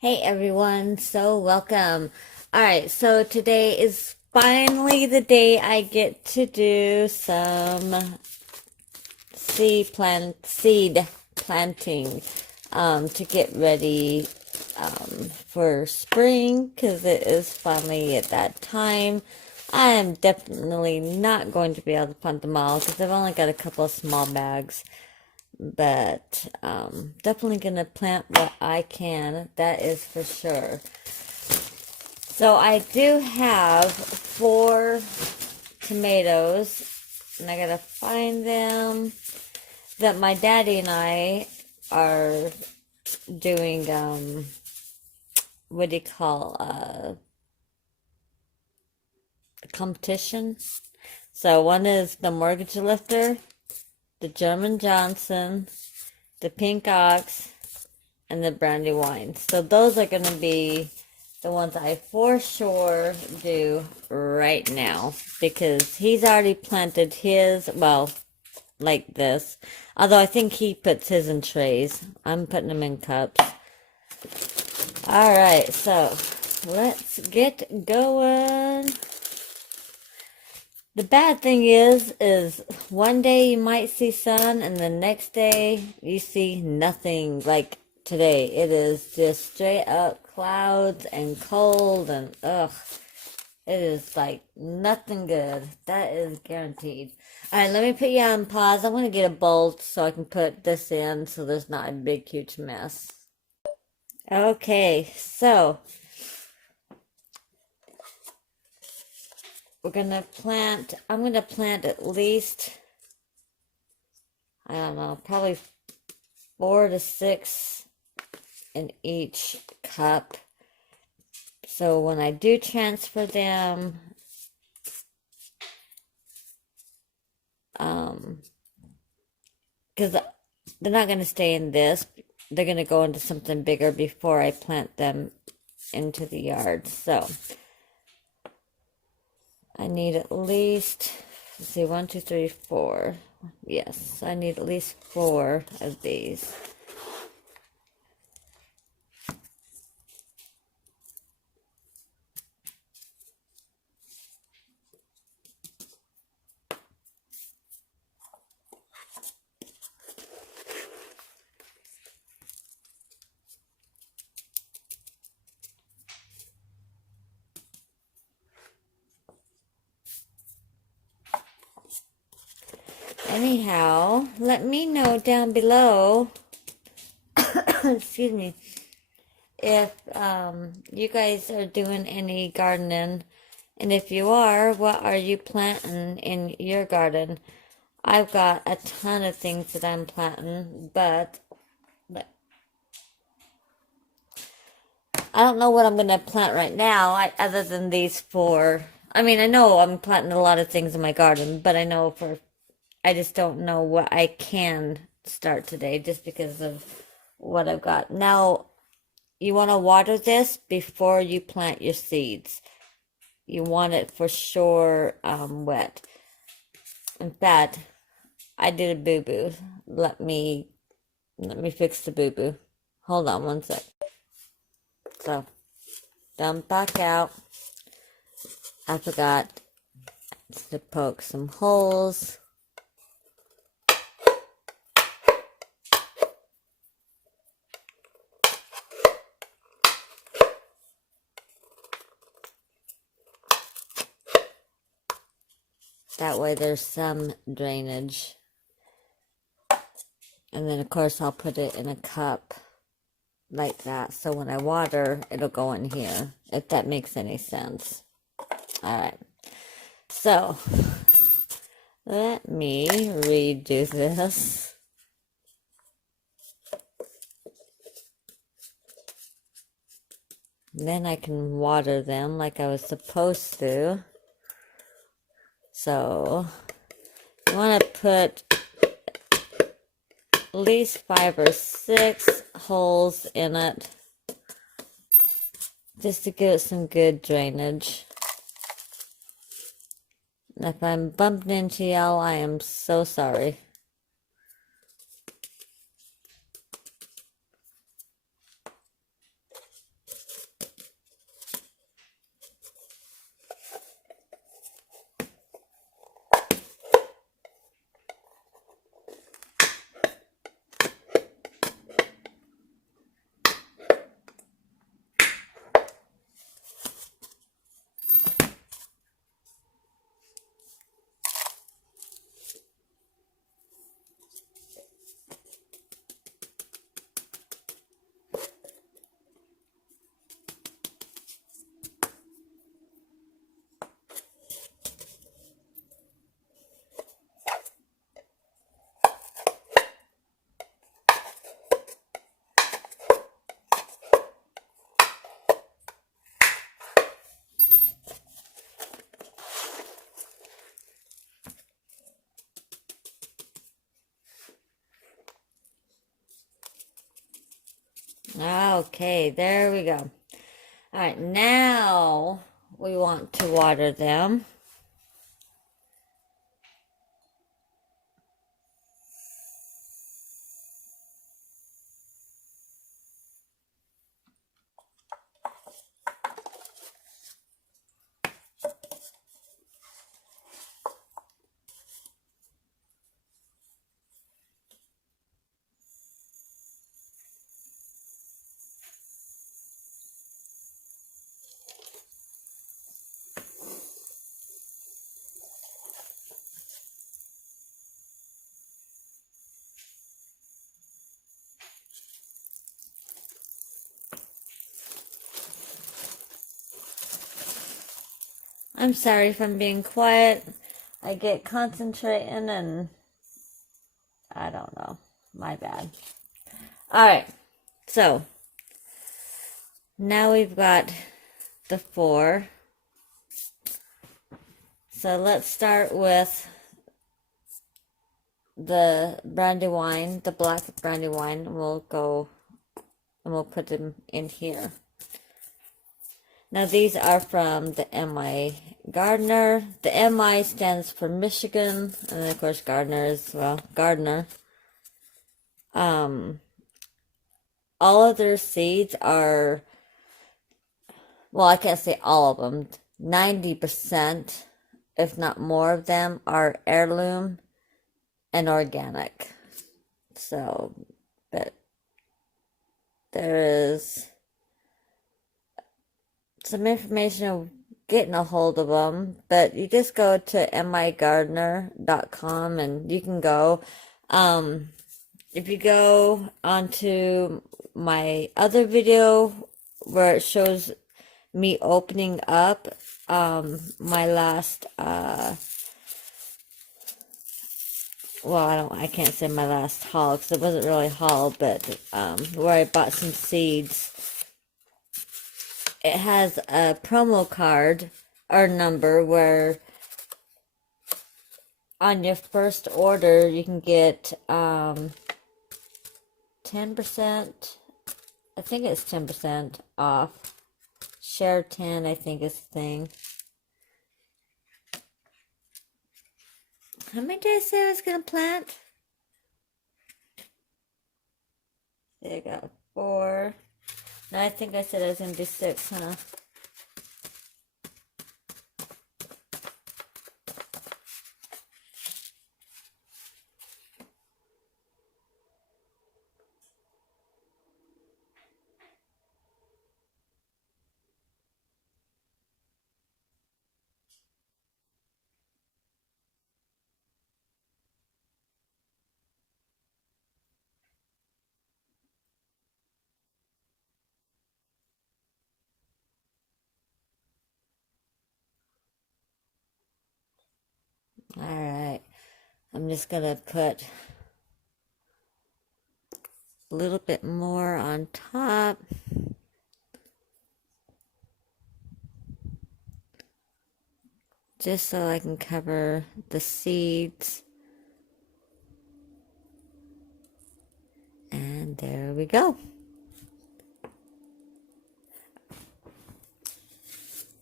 Hey everyone, so welcome. All right, so today is finally the day I get to do some seed planting to get ready for spring because it is finally at that time. I am definitely not going to be able to plant them all because I've only got a couple of small bags, but definitely gonna plant what I can, that is for sure. So I do have 4 tomatoes, and I gotta find them, that my daddy and I are doing, what do you call, a competition. So one is the mortgage lifter, the German Johnson, the pink ox, and the brandy wine. So those are going to be the ones I for sure do right now because he's already planted his, well, like this. Although I think he puts his in trays. I'm putting them in cups. All right, so let's get going. The bad thing is one day you might see sun and the next day you see nothing. Like today, it is just straight up clouds and cold and ugh. It is like nothing good. That is guaranteed. All right, let me put you on pause. I'm going to get a bowl so I can put this in so there's not a big, huge mess. Okay, so I'm going to plant at least, I don't know, probably 4 to 6 in each cup. So when I do transfer them, because they're not going to stay in this, they're going to go into something bigger before I plant them into the yard. So I need at least, let's see, 1, 2, 3, 4. Yes, I need at least 4 of these. Anyhow, let me know down below, excuse me, if you guys are doing any gardening, and if you are, what are you planting in your garden? I've got a ton of things that I'm planting, but I don't know what I'm going to plant right now, other than these 4. I mean, I know I'm planting a lot of things in my garden, but I just don't know what I can start today just because of what I've got. Now, you want to water this before you plant your seeds. You want it for sure wet. In fact, I did a boo-boo. Let me fix the boo-boo. Hold on one sec. So, dump back out. I forgot to poke some holes. That way there's some drainage. And then of course I'll put it in a cup like that. So when I water, it'll go in here, if that makes any sense. All right. So let me redo this. Then I can water them like I was supposed to. So you want to put at least 5 or 6 holes in it just to give it some good drainage. And if I'm bumping into y'all, I am so sorry. Okay, there we go. All right, now we want to water them. I'm sorry if I'm being quiet. I get concentrating and I don't know. My bad. All right. So now we've got the 4. So let's start with the brandy wine, the black brandy wine. We'll go and we'll put them in here. Now these are from the MI Gardener. The MI stands for Michigan, and then of course Gardner is, well, Gardner. All of their seeds are, well, I can't say all of them. 90%, if not more of them, are heirloom and organic. So, but there is some information of getting a hold of them, but you just go to migardener.com and you can go. If you go onto my other video where it shows me opening up my last well, I can't say my last haul because it wasn't really a haul, but where I bought some seeds. It has a promo card or number where on your first order you can get 10%, I think it's 10% off. Share 10, I think is the thing. How many did I say I was going to plant? There you go. 4. No, I think I said I was going to do 6, huh? All right. I'm just going to put a little bit more on top. Just so I can cover the seeds. And there we go.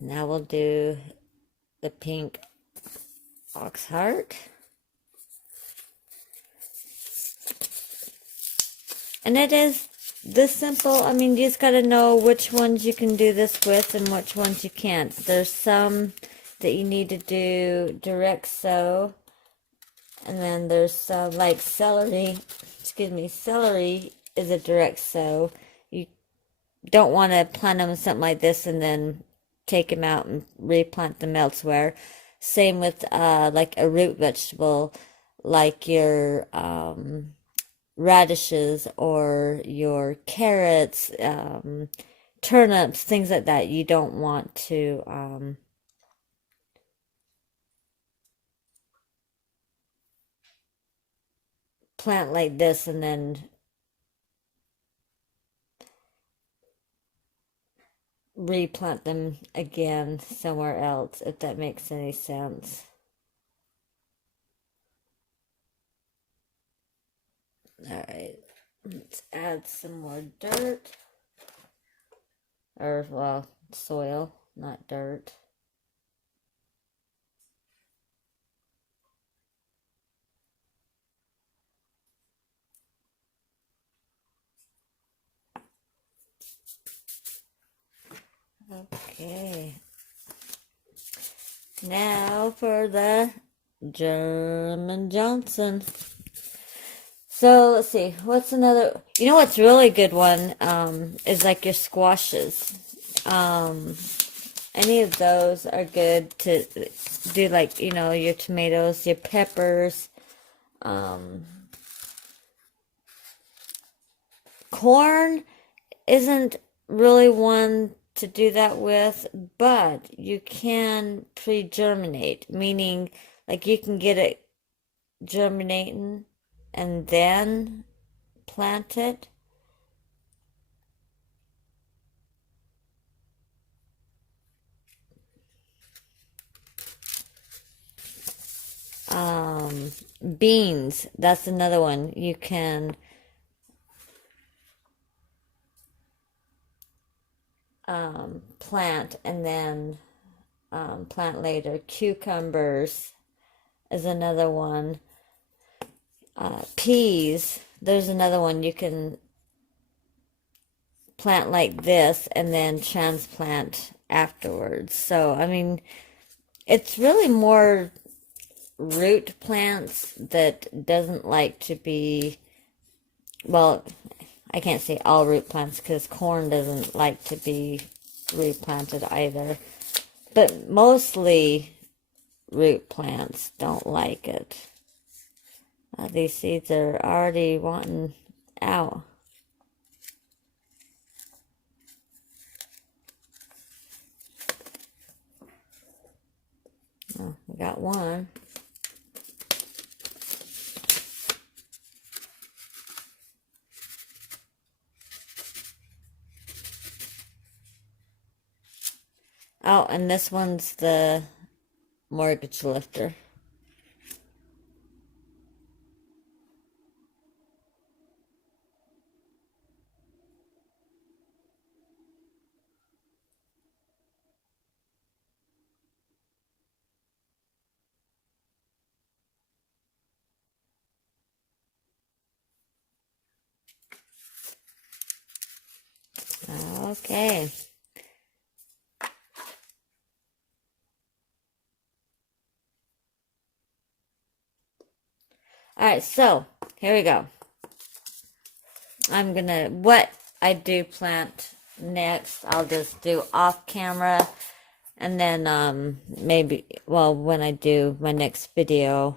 Now we'll do the pink ox heart. And it is this simple. I mean, you just got to know which ones you can do this with and which ones you can't. There's some that you need to do direct sow. And then there's some, like celery, celery is a direct sow. You don't want to plant them something like this and then take them out and replant them elsewhere. Same with like a root vegetable, like your radishes or your carrots, turnips, things like that. You don't want to plant like this and then replant them again somewhere else, if that makes any sense. All right. Let's add some more dirt. Or, well, soil, not dirt. Okay. Now for the German Johnson. So let's see, what's another, you know what's really good one, is like your squashes. Any of those are good to do, like, you know, your tomatoes, your peppers, corn isn't really one to do that with, but you can pre-germinate, meaning like you can get it germinating and then plant it. Beans, that's another one you can plant and then plant later. Cucumbers is another one. Peas, there's another one you can plant like this and then transplant afterwards. So, I mean, it's really more root plants that doesn't like to be, well, I can't say all root plants because corn doesn't like to be replanted either. But mostly root plants don't like it. These seeds are already wanting out. Oh, we got one. Oh, and this one's the mortgage lifter. Okay. All right, so here we go. I'm gonna, what I do plant next, I'll just do off camera, and then maybe, well, when I do my next video.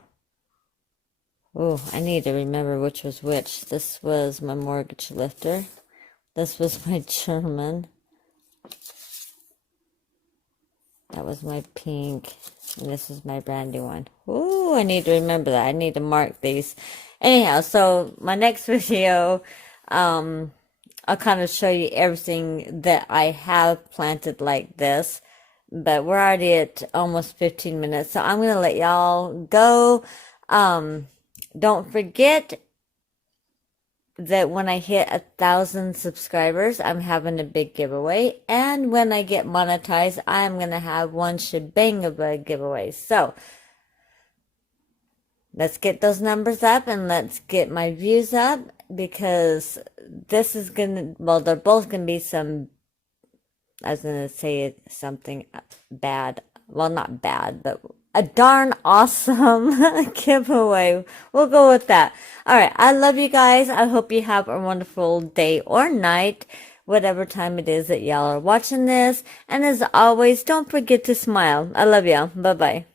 Oh, I need to remember which was which. This was my mortgage lifter. This was my German. That was my pink. And this is my brandy one. Ooh, I need to remember that. I need to mark these. Anyhow, so my next video, I'll kind of show you everything that I have planted like this. But we're already at almost 15 minutes. So I'm going to let y'all go. Don't forget that when I hit 1,000 subscribers, I'm having a big giveaway. And when I get monetized, I'm going to have one shebang of a giveaway. So, let's get those numbers up and let's get my views up, because this is going to, well, they're both going to be some, I was going to say something bad. Well, not bad, but a darn awesome giveaway. We'll go with that. All right. I love you guys. I hope you have a wonderful day or night, whatever time it is that y'all are watching this. And as always, don't forget to smile. I love y'all. Bye-bye.